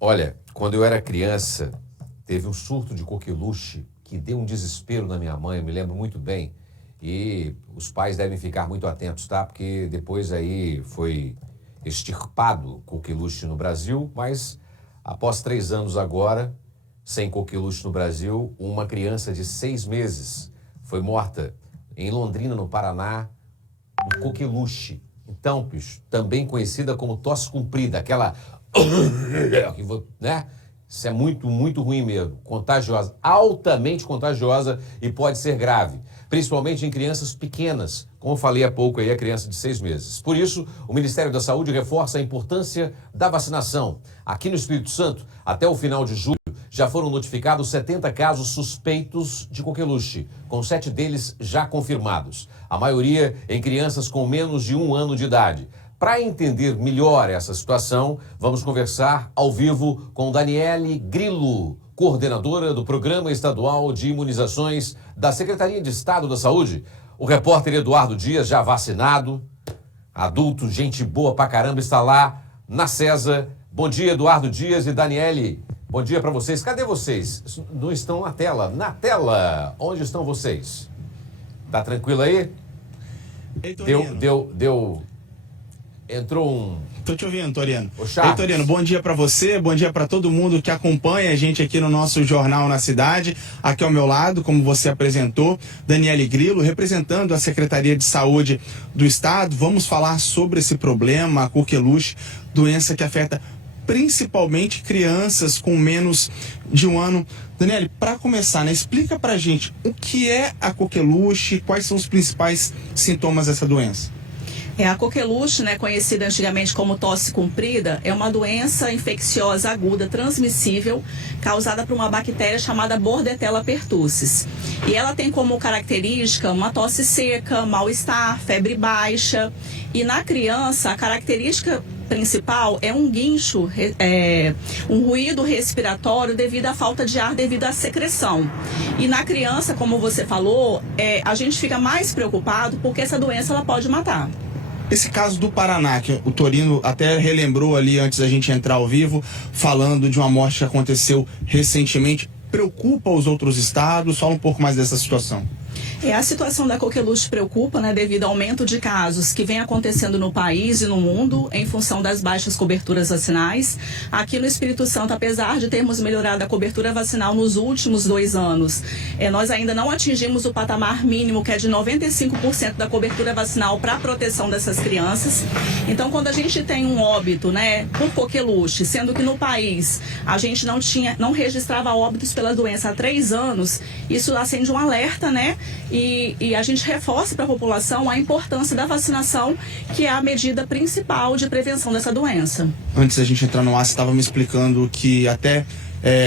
Olha, quando eu era criança, teve um surto de coqueluche que deu um desespero na minha mãe, eu me lembro muito bem. E os pais devem ficar muito atentos, tá? Porque depois aí foi extirpado o coqueluche no Brasil, mas após 3 anos agora, sem coqueluche no Brasil, uma criança de 6 meses foi morta em Londrina, no Paraná, por coqueluche. Então, bicho, também conhecida como tosse comprida, aquela... né? Isso é muito, muito ruim mesmo. Contagiosa, altamente contagiosa e pode ser grave, principalmente em crianças pequenas, como eu falei há pouco aí, a criança de 6 meses. Por isso, o Ministério da Saúde reforça a importância da vacinação. Aqui no Espírito Santo, até o final de julho, já foram notificados 70 casos suspeitos de coqueluche, com 7 deles já confirmados. A maioria em crianças com menos de 1 ano de idade. Para entender melhor essa situação, vamos conversar ao vivo com Daniele Grillo, coordenadora do Programa Estadual de Imunizações da Secretaria de Estado da Saúde. O repórter Eduardo Dias, já vacinado, adulto, gente boa pra caramba, está lá na CESA. Bom dia, Eduardo Dias e Daniele. Bom dia para vocês. Cadê vocês? Não estão na tela. Na tela! Onde estão vocês? Tá tranquilo aí? Deu... Entrou um... Tô te ouvindo, Toriano. Ei, Toriano, bom dia para você, bom dia para todo mundo que acompanha a gente aqui no nosso Jornal na Cidade. Aqui ao meu lado, como você apresentou, Daniele Grillo, representando a Secretaria de Saúde do Estado. Vamos falar sobre esse problema, a coqueluche, doença que afeta principalmente crianças com menos de 1 ano. Daniele, para começar, né, explica pra gente o que é a coqueluche, quais são os principais sintomas dessa doença. A coqueluche, né, conhecida antigamente como tosse comprida, é uma doença infecciosa aguda transmissível causada por uma bactéria chamada Bordetella pertussis. E ela tem como característica uma tosse seca, mal-estar, febre baixa. E na criança, a característica principal é um guincho, um ruído respiratório devido à falta de ar devido à secreção. E na criança, como você falou, a gente fica mais preocupado porque essa doença ela pode matar. Esse caso do Paraná, que o Torino até relembrou ali antes da gente entrar ao vivo, falando de uma morte que aconteceu recentemente, preocupa os outros estados? Fala um pouco mais dessa situação. A situação da coqueluche preocupa, né, devido ao aumento de casos que vem acontecendo no país e no mundo em função das baixas coberturas vacinais. Aqui no Espírito Santo, apesar de termos melhorado a cobertura vacinal nos últimos 2 anos, nós ainda não atingimos o patamar mínimo, que é de 95% da cobertura vacinal para a proteção dessas crianças. Então, quando a gente tem um óbito, né, por coqueluche, sendo que no país a gente não registrava óbitos pela doença há 3 anos, isso acende um alerta, né? E a gente reforça para a população a importância da vacinação, que é a medida principal de prevenção dessa doença. Antes da gente entrar no ar, você estava me explicando que até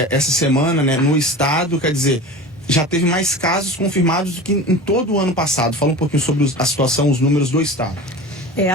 essa semana, né, no estado, quer dizer, já teve mais casos confirmados do que em todo o ano passado. Fala um pouquinho sobre a situação, os números do estado.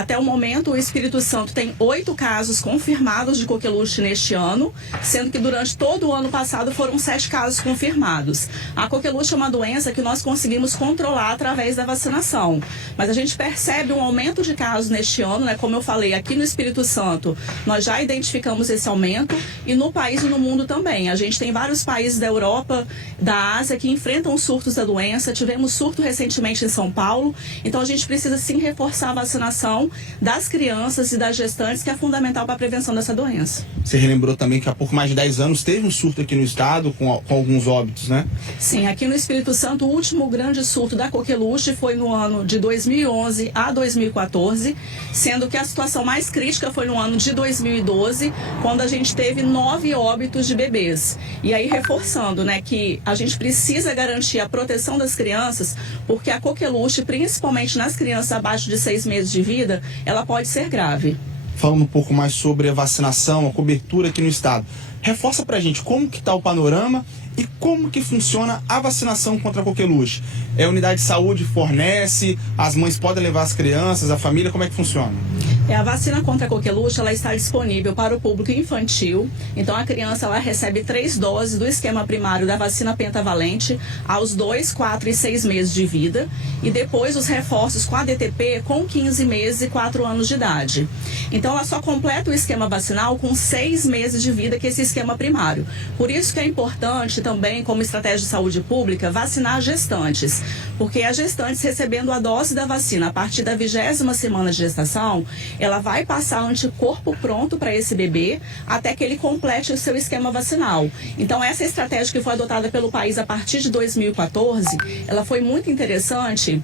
Até o momento, o Espírito Santo tem 8 casos confirmados de coqueluche neste ano, sendo que durante todo o ano passado foram 7 casos confirmados. A coqueluche é uma doença que nós conseguimos controlar através da vacinação, mas a gente percebe um aumento de casos neste ano, né? Como eu falei, aqui no Espírito Santo nós já identificamos esse aumento e no país e no mundo também. A gente tem vários países da Europa, da Ásia que enfrentam surtos da doença. Tivemos surto recentemente em São Paulo, então a gente precisa sim reforçar a vacinação das crianças e das gestantes, que é fundamental para a prevenção dessa doença. Você relembrou também que há pouco mais de 10 anos teve um surto aqui no estado com alguns óbitos, né? Sim, aqui no Espírito Santo o último grande surto da coqueluche foi no ano de 2011 a 2014, sendo que a situação mais crítica foi no ano de 2012, quando a gente teve 9 óbitos de bebês. E aí reforçando, né, que a gente precisa garantir a proteção das crianças, porque a coqueluche, principalmente nas crianças abaixo de 6 meses de vida, ela pode ser grave. Falando um pouco mais sobre a vacinação, a cobertura aqui no estado. Reforça pra gente como que tá o panorama e como que funciona a vacinação contra a coqueluche. A unidade de saúde fornece, as mães podem levar as crianças, a família, como é que funciona? A vacina contra a coqueluche, ela está disponível para o público infantil. Então, a criança ela recebe 3 doses do esquema primário da vacina pentavalente aos 2, 4 e 6 meses de vida. E depois os reforços com a DTP com 15 meses e 4 anos de idade. Então, ela só completa o esquema vacinal com 6 meses de vida, que é esse esquema primário. Por isso que é importante também, como estratégia de saúde pública, vacinar gestantes. Porque as gestantes recebendo a dose da vacina a partir da 20ª semana de gestação, ela vai passar anticorpo pronto para esse bebê até que ele complete o seu esquema vacinal. Então, essa estratégia que foi adotada pelo país a partir de 2014, ela foi muito interessante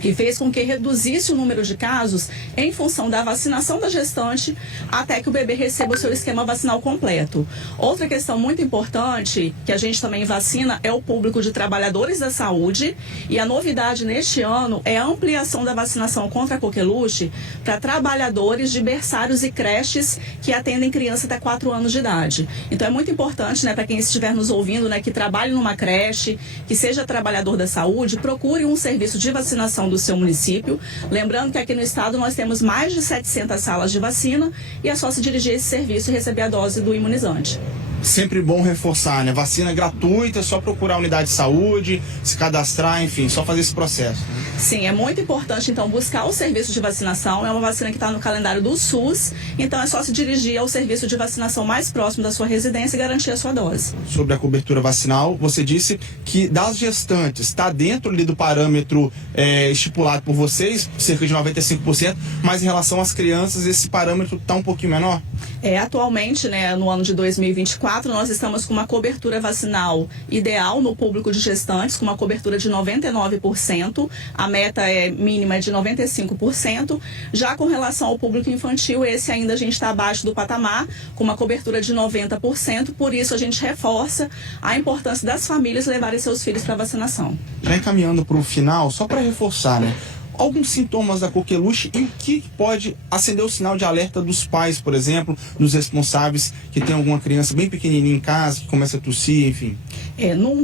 e fez com que reduzisse o número de casos em função da vacinação da gestante até que o bebê receba o seu esquema vacinal completo. Outra questão muito importante que a gente também vacina é o público de trabalhadores da saúde, e a novidade neste ano é a ampliação da vacinação contra a coqueluche para trabalhadores de berçários e creches que atendem criança até 4 anos de idade. Então é muito importante, né, para quem estiver nos ouvindo, né, que trabalhe numa creche, que seja trabalhador da saúde, procure um serviço de vacinação do seu município. Lembrando que aqui no estado nós temos mais de 700 salas de vacina e é só se dirigir a esse serviço e receber a dose do imunizante. Sempre bom reforçar, né? Vacina gratuita, é só procurar a unidade de saúde, se cadastrar, enfim, só fazer esse processo. Sim, é muito importante, então, buscar o serviço de vacinação. É uma vacina que está no calendário do SUS, então é só se dirigir ao serviço de vacinação mais próximo da sua residência e garantir a sua dose. Sobre a cobertura vacinal, você disse que das gestantes está dentro ali do parâmetro estipulado por vocês, cerca de 95%, mas em relação às crianças, esse parâmetro está um pouquinho menor? Atualmente, né, no ano de 2024, nós estamos com uma cobertura vacinal ideal no público de gestantes, com uma cobertura de 99%, a meta mínima é de 95%. Já com relação ao público infantil, esse ainda a gente está abaixo do patamar, com uma cobertura de 90%, por isso a gente reforça a importância das famílias levarem seus filhos para vacinação. Já encaminhando para o final, só para reforçar, né? Alguns sintomas da coqueluche e o que pode acender o sinal de alerta dos pais, por exemplo, dos responsáveis que tem alguma criança bem pequenininha em casa, que começa a tossir, enfim.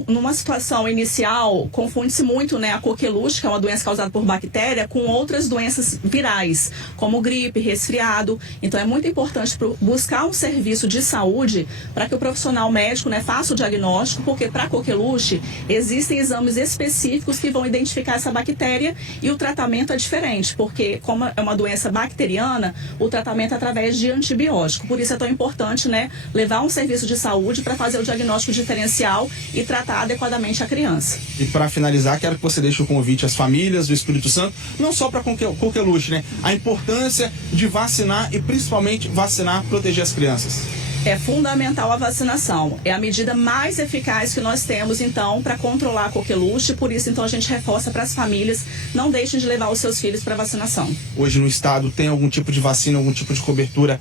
Numa situação inicial, confunde-se muito, né, a coqueluche, que é uma doença causada por bactéria, com outras doenças virais, como gripe, resfriado. Então é muito importante buscar um serviço de saúde para que o profissional médico, né, faça o diagnóstico, porque para a coqueluche existem exames específicos que vão identificar essa bactéria e o tratamento é diferente, porque como é uma doença bacteriana, o tratamento é através de antibiótico. Por isso é tão importante, né, levar um serviço de saúde para fazer o diagnóstico diferencial e tratar adequadamente a criança. E para finalizar, quero que você deixe o convite às famílias do Espírito Santo, não só para coqueluche, né? A importância de vacinar e principalmente vacinar, proteger as crianças. É fundamental a vacinação. É a medida mais eficaz que nós temos, então, para controlar a coqueluche. Por isso, então, a gente reforça para as famílias, não deixem de levar os seus filhos para vacinação. Hoje no estado tem algum tipo de vacina, algum tipo de cobertura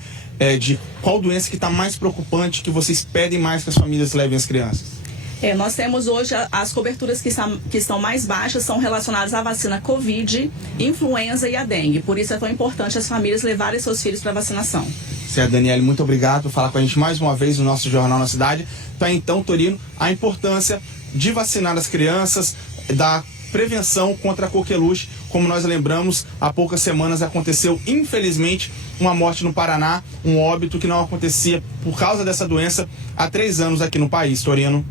de qual doença que está mais preocupante, que vocês pedem mais que as famílias levem as crianças? Nós temos hoje as coberturas que estão mais baixas, são relacionadas à vacina Covid, influenza e a dengue. Por isso é tão importante as famílias levarem seus filhos para vacinação. Certo, Daniele, muito obrigado por falar com a gente mais uma vez no nosso Jornal na Cidade. Tá então, Torino, a importância de vacinar as crianças, da prevenção contra a coqueluche. Como nós lembramos, há poucas semanas aconteceu, infelizmente, uma morte no Paraná, um óbito que não acontecia por causa dessa doença há 3 anos aqui no país, Torino.